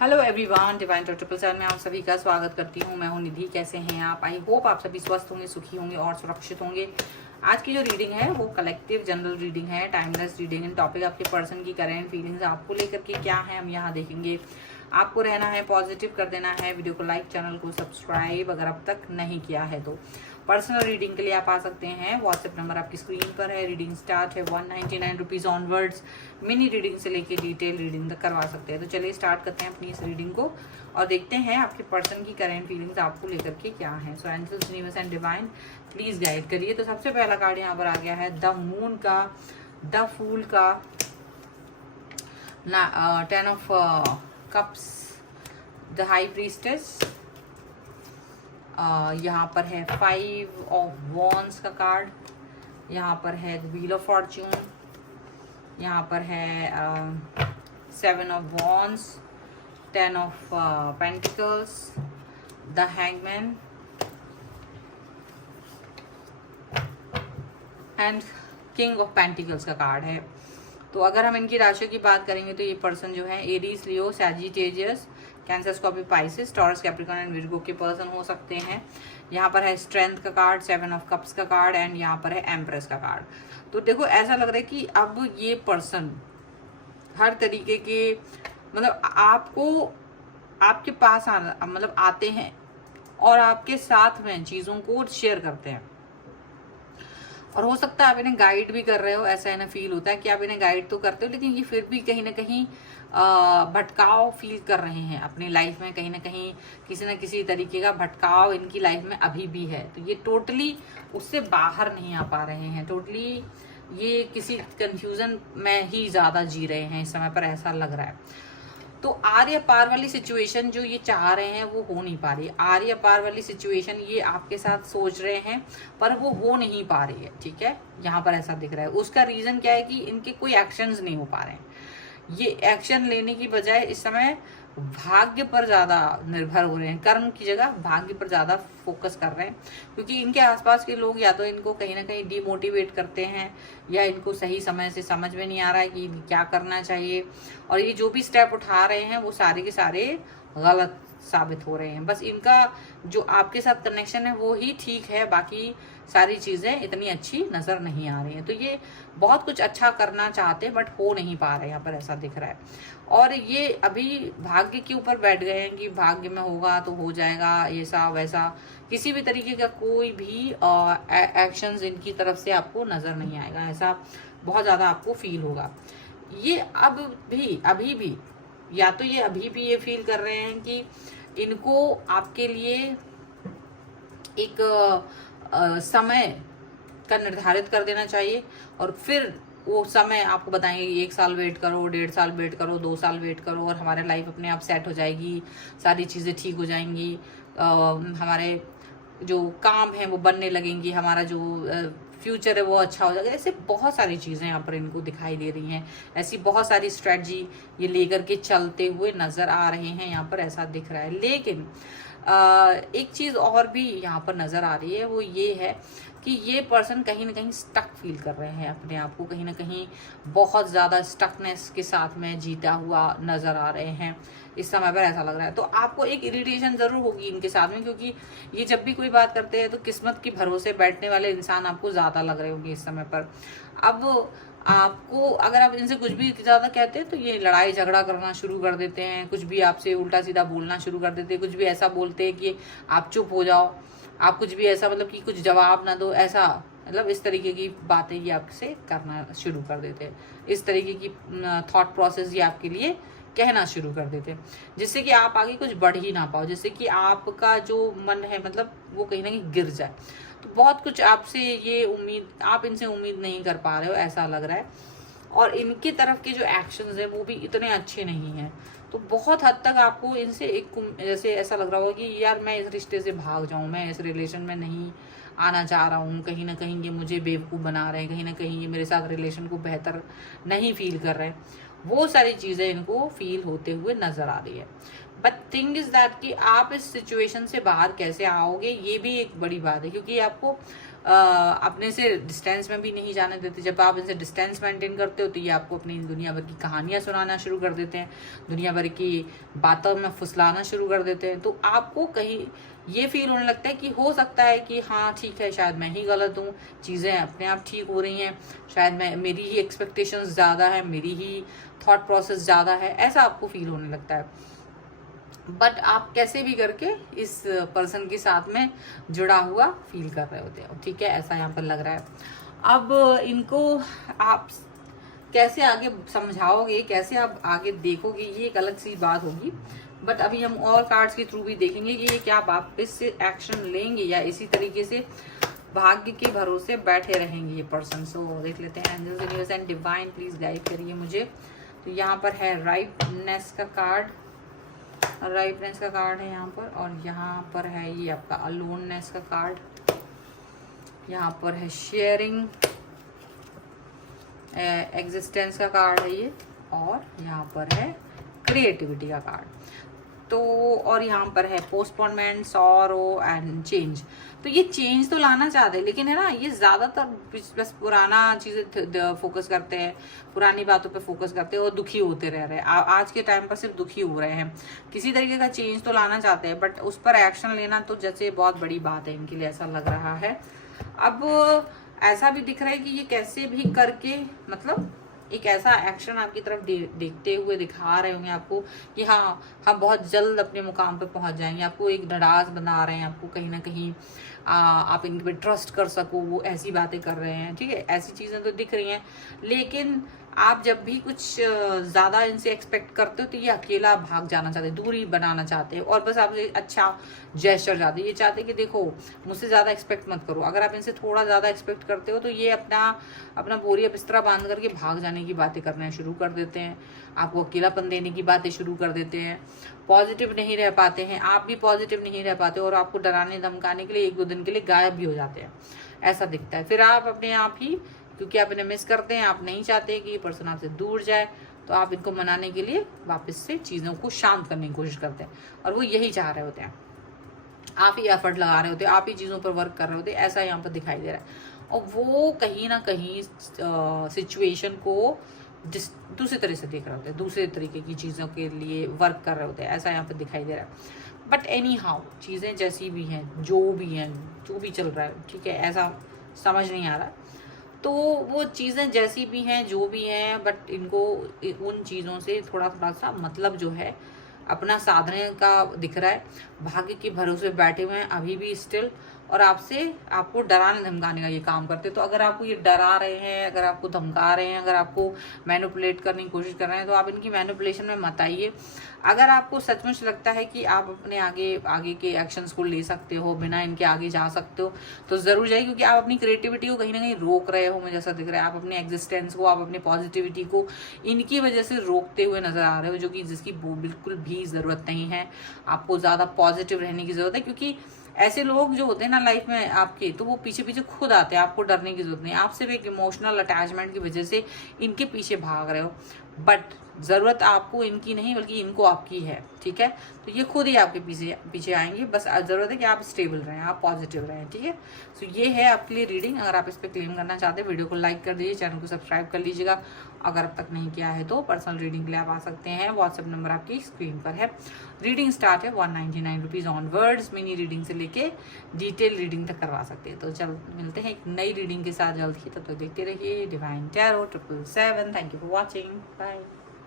Hello everyone, divine triple seven में आप सभी का स्वागत करती हूँ। मैं हूँ निधि। कैसे हैं आप? आई होप आप सभी स्वस्थ होंगे, सुखी होंगे और सुरक्षित होंगे। आज की जो रीडिंग है वो कलेक्टिव जनरल रीडिंग है, टाइमलेस रीडिंग। इन टॉपिक आपके पर्सन की करेंट फीलिंग्स आपको लेकर के क्या है हम यहाँ देखेंगे। आपको रहना है पॉजिटिव, कर देना है वीडियो को लाइक, चैनल को सब्सक्राइब अगर अब तक नहीं किया है तो। पर्सनल रीडिंग के लिए आप आ सकते हैं, व्हाट्सएप नंबर आपकी स्क्रीन पर है। रीडिंग स्टार्ट है 199 रुपीज़ ऑनवर्ड्स। मिनी रीडिंग से लेके डिटेल रीडिंग तक करवा सकते हैं। तो चलिए स्टार्ट करते हैं अपनी इस रीडिंग को और देखते हैं आपके पर्सन की करेंट फीलिंग्स आपको लेकर के क्या है। So angels, universe and divine please guide करिए। तो सबसे पहला कार्ड यहाँ पर आ गया है द मून का, द फूल का, 10 of cups, the high priestess, यहाँ पर है 5 ऑफ वॉन्ड्स का कार्ड, यहाँ पर है द व्हील ऑफ फॉर्च्यून, यहाँ पर है 7 of wands, 10 of pentacles, the hangman and king of pentacles का कार्ड है। तो अगर हम इनकी राशियों की बात करेंगे तो ये पर्सन जो है Aries, Leo, Sagittarius, cancer, Scorpio, Pisces, taurus, Capricorn and Virgo के पर्सन हो सकते हैं। यहाँ पर है स्ट्रेंथ का कार्ड, 7 ऑफ कप्स का कार्ड एंड यहाँ पर है एम्प्रेस का कार्ड। तो देखो ऐसा लग रहा है कि अब ये पर्सन हर तरीके के मतलब आपको आपके पास मतलब आते हैं और आपके साथ में चीज़ों को शेयर करते हैं। और हो सकता है आप इन्हें गाइड भी कर रहे हो, ऐसा इन्हें फील होता है कि आप इन्हें गाइड तो करते हो लेकिन ये फिर भी कहीं ना कहीं भटकाव फील कर रहे हैं अपनी लाइफ में। कहीं ना कहीं किसी न किसी तरीके का भटकाव इनकी लाइफ में अभी भी है। तो ये टोटली उससे बाहर नहीं आ पा रहे हैं। टोटली ये किसी कंफ्यूजन में ही ज़्यादा जी रहे हैं इस समय पर, ऐसा लग रहा है। तो आर्य पार वाली सिचुएशन जो ये चाह रहे हैं वो हो नहीं पा रही। आर्य पार वाली सिचुएशन ये आपके साथ सोच रहे हैं पर वो हो नहीं पा रही है, ठीक है। यहाँ पर ऐसा दिख रहा है। उसका रीजन क्या है कि इनके कोई एक्शंस नहीं हो पा रहे हैं। ये एक्शन लेने की बजाय इस समय भाग्य पर ज्यादा निर्भर हो रहे हैं, कर्म की जगह भाग्य पर ज्यादा फोकस कर रहे हैं। क्योंकि इनके आसपास के लोग या तो इनको कहीं ना कहीं डिमोटिवेट करते हैं या इनको सही समय से समझ में नहीं आ रहा है कि क्या करना चाहिए। और ये जो भी स्टेप उठा रहे हैं वो सारे के सारे गलत साबित हो रहे हैं। बस इनका जो आपके साथ कनेक्शन है वो ही ठीक है, बाकी सारी चीजें इतनी अच्छी नजर नहीं आ रही हैं। तो ये बहुत कुछ अच्छा करना चाहते हैं बट हो नहीं पा रहे, यहाँ पर ऐसा दिख रहा है। और ये अभी भाग्य के ऊपर बैठ गए हैं कि भाग्य में होगा तो हो जाएगा, ऐसा वैसा किसी भी तरीके का कोई भी एक्शंस इनकी तरफ से आपको नजर नहीं आएगा। ऐसा बहुत ज्यादा आपको फील होगा। ये अभी भी या तो ये अभी भी ये फील कर रहे हैं कि इनको आपके लिए एक समय का निर्धारित कर देना चाहिए और फिर वो समय आपको बताएंगे 1 साल वेट करो, 1.5 साल वेट करो, 2 साल वेट करो और हमारे लाइफ अपने आप सेट हो जाएगी, सारी चीज़ें ठीक हो जाएंगी, हमारे जो काम है वो बनने लगेंगी, हमारा जो फ्यूचर है वो अच्छा हो जाएगा। ऐसे बहुत सारी चीज़ें यहाँ पर इनको दिखाई दे रही हैं। ऐसी बहुत सारी स्ट्रेटजी ये लेकर के चलते हुए नज़र आ रहे हैं, यहाँ पर ऐसा दिख रहा है। लेकिन एक चीज़ और भी यहाँ पर नज़र आ रही है, वो ये है कि ये पर्सन कहीं ना कहीं स्टक फील कर रहे हैं अपने आप को, कहीं ना कहीं बहुत ज़्यादा स्टकनेस के साथ में जीता हुआ नज़र आ रहे हैं इस समय पर, ऐसा लग रहा है। तो आपको एक इरिटेशन ज़रूर होगी इनके साथ में, क्योंकि ये जब भी कोई बात करते हैं तो किस्मत के भरोसे बैठने वाले इंसान आपको ज़्यादा लग रहे होंगे इस समय पर। अब आपको अगर आप इनसे कुछ भी ज़्यादा कहते हैं तो ये लड़ाई झगड़ा करना शुरू कर देते हैं, कुछ भी आपसे उल्टा सीधा बोलना शुरू कर देते हैं, कुछ भी ऐसा बोलते हैं कि आप चुप हो जाओ, आप कुछ भी ऐसा मतलब कि कुछ जवाब ना दो, ऐसा मतलब इस तरीके की बातें ये आपसे करना शुरू कर देते हैं। इस तरीके की थॉट प्रोसेस ये आपके लिए कहना शुरू कर देते हैं, जिससे कि आप आगे कुछ बढ़ ही ना पाओ, जिससे कि आपका जो मन है मतलब वो कहीं ना कहीं गिर जाए। तो बहुत कुछ आपसे ये उम्मीद, आप इनसे उम्मीद नहीं कर पा रहे हो ऐसा लग रहा है। और इनकी तरफ के जो एक्शंस है वो भी इतने अच्छे नहीं हैं। तो बहुत हद तक आपको इनसे एक जैसे ऐसा लग रहा होगा कि यार मैं इस रिश्ते से भाग जाऊं, मैं इस रिलेशन में नहीं आना चाह रहा हूँ, कहीं ना कहीं ये मुझे बेवकूफ़ बना रहे हैं, कहीं ना कहीं ये मेरे साथ रिलेशन को बेहतर नहीं फील कर रहे हैं। वो सारी चीज़ें इनको फील होते हुए नज़र आ रही है। बट थिंग इज दैट कि आप इस सिचुएशन से बाहर कैसे आओगे ये भी एक बड़ी बात है, क्योंकि आपको अपने से डिस्टेंस में भी नहीं जाने देते। जब आप इनसे डिस्टेंस मेंटेन करते हो तो ये आपको अपनी दुनिया भर की कहानियां सुनाना शुरू कर देते हैं, दुनिया भर की बातों में फुसलाना शुरू कर देते हैं। तो आपको कहीं ये फील होने लगता है कि हो सकता है कि हाँ ठीक है, शायद मैं ही गलत हूँ, चीज़ें अपने आप ठीक हो रही हैं, शायद मैं मेरी ही एक्सपेक्टेशंस ज़्यादा है, मेरी ही थॉट प्रोसेस ज़्यादा है, ऐसा आपको फील होने लगता है। बट आप कैसे भी करके इस पर्सन के साथ में जुड़ा हुआ फील कर रहे होते हो, ठीक है, ऐसा यहाँ पर लग रहा है। अब इनको आप कैसे आगे समझाओगे, कैसे आप आगे देखोगे, ये एक अलग सी बात होगी। बट अभी हम और कार्ड्स के थ्रू भी देखेंगे कि ये क्या वापस से एक्शन लेंगे या इसी तरीके से भाग्य के भरोसे बैठे रहेंगे ये पर्सन। सो देख लेते हैं angels, universe and divine please guide करिए मुझे। तो यहाँ पर है राइटनेस का कार्ड, राइटनेस का कार्ड है यहाँ पर, और यहाँ पर है ये आपका अलोननेस का कार्ड, यहाँ पर है शेयरिंग एग्जिस्टेंस का कार्ड है ये, और यहाँ पर है क्रिएटिविटी का कार्ड। तो और यहाँ पर है पोस्टपोनमेंट, सॉरो एंड चेंज। तो ये चेंज तो लाना चाहते हैं, लेकिन है ना ये ज्यादातर बस पुराना चीजें फोकस करते हैं, पुरानी बातों पे फोकस करते हैं और दुखी होते रह रहे हैं। आज के टाइम पर सिर्फ दुखी हो रहे हैं। किसी तरीके का चेंज तो लाना चाहते हैं, बट उस पर एक्शन लेना तो जैसे बहुत बड़ी बात है इनके लिए, ऐसा लग रहा है। अब ऐसा भी दिख रहा है कि ये कैसे भी करके मतलब एक ऐसा एक्शन आपकी तरफ देखते हुए दिखा रहे होंगे आपको कि हाँ हम बहुत जल्द अपने मुकाम पे पहुंच जाएंगे। आपको एक धड़ास बना रहे हैं, आपको कहीं ना कहीं आप इनके पे ट्रस्ट कर सको, वो ऐसी बातें कर रहे हैं, ठीक है, ऐसी चीज़ें तो दिख रही हैं। लेकिन आप जब भी कुछ ज़्यादा इनसे एक्सपेक्ट करते हो तो ये अकेला भाग जाना चाहते हैं, दूरी बनाना चाहते हैं, और बस आपसे अच्छा जेस्चर चाहते हैं। ये चाहते हैं कि देखो मुझसे ज़्यादा एक्सपेक्ट मत करो। अगर आप इनसे थोड़ा ज़्यादा एक्सपेक्ट करते हो तो ये अपना बोरिया बिस्तरा बांध करके भाग जाने की बातें करना शुरू कर देते हैं, आपको अकेलापन देने की बातें शुरू कर देते हैं, पॉजिटिव नहीं रह पाते हैं, आप भी पॉजिटिव नहीं रह पाते, और आपको डराने धमकाने के लिए एक दो दिन के लिए गायब भी हो जाते हैं, ऐसा दिखता है। फिर आप अपने आप ही, क्योंकि आप इन्हें मिस करते हैं, आप नहीं चाहते कि ये पर्सन आपसे दूर जाए, तो आप इनको मनाने के लिए वापस से चीज़ों को शांत करने की कोशिश करते हैं, और वो यही चाह रहे होते हैं। आप ही एफर्ट लगा रहे होते हैं, आप ही चीज़ों पर वर्क कर रहे होते हैं, ऐसा यहाँ पर दिखाई दे रहा है। और वो कहीं ना कहीं सिचुएशन को दूसरे तरह से देख रहे होते हैं, दूसरे तरीके की चीज़ों के लिए वर्क कर रहे होते हैं, ऐसा यहाँ पर दिखाई दे रहा है। बट एनी हाउ चीज़ें जैसी भी हैं, जो भी चल रहा है, ठीक है, ऐसा समझ नहीं आ रहा। तो वो चीज़ें जैसी भी हैं, जो भी हैं, बट इनको उन चीज़ों से थोड़ा थोड़ा सा मतलब जो है अपना साधने का दिख रहा है। भाग्य के भरोसे बैठे हुए हैं अभी भी स्टिल, और आपको डराने धमकाने का ये काम करते हैं। तो अगर आपको ये डरा रहे हैं, अगर आपको धमका रहे हैं, अगर आपको मैनिपुलेट करने की कोशिश कर रहे हैं, तो आप इनकी मैनिपुलेशन में मत आइए। अगर आपको सचमुच लगता है कि आप अपने आगे के एक्शंस को ले सकते हो, बिना इनके आगे जा सकते हो, तो ज़रूर जाइए, क्योंकि आप अपनी क्रिएटिविटी को कहीं ना कहीं रोक रहे हो, मुझे ऐसा दिख रहा है। आप अपने एग्जिस्टेंस को, आप अपनी पॉजिटिविटी को इनकी वजह से रोकते हुए नजर आ रहे हो, जो कि जिसकी बिल्कुल भी ज़रूरत नहीं है। आपको ज़्यादा पॉजिटिव रहने की ज़रूरत है, क्योंकि ऐसे लोग जो होते हैं ना लाइफ में आपके, तो वो पीछे पीछे खुद आते हैं, आपको डरने की जरूरत नहीं। आप सिर्फ एक इमोशनल अटैचमेंट की वजह से इनके पीछे भाग रहे हो, बट ज़रूरत आपको इनकी नहीं बल्कि इनको आपकी है, ठीक है। तो ये खुद ही आपके पीछे आएंगे, बस ज़रूरत है कि आप स्टेबल रहें, आप पॉजिटिव रहें, ठीक है। सो ये है आपके लिए रीडिंग। अगर आप इस पर क्लेम करना चाहते हैं, वीडियो को लाइक कर दीजिए, चैनल को सब्सक्राइब कर लीजिएगा। अगर अब तक नहीं किया है तो पर्सनल रीडिंग के लिए आप आ सकते हैं, व्हाट्सएप नंबर आपकी स्क्रीन पर है। रीडिंग स्टार्ट है 199 रुपीज़ ऑनवर्ड्स। मिनी रीडिंग से लेके डिटेल रीडिंग तक करवा सकते हैं। तो चल मिलते हैं एक नई रीडिंग के साथ जल्द ही, तब तक देखते रहिए divine tarot 777। Thank you for watching, bye.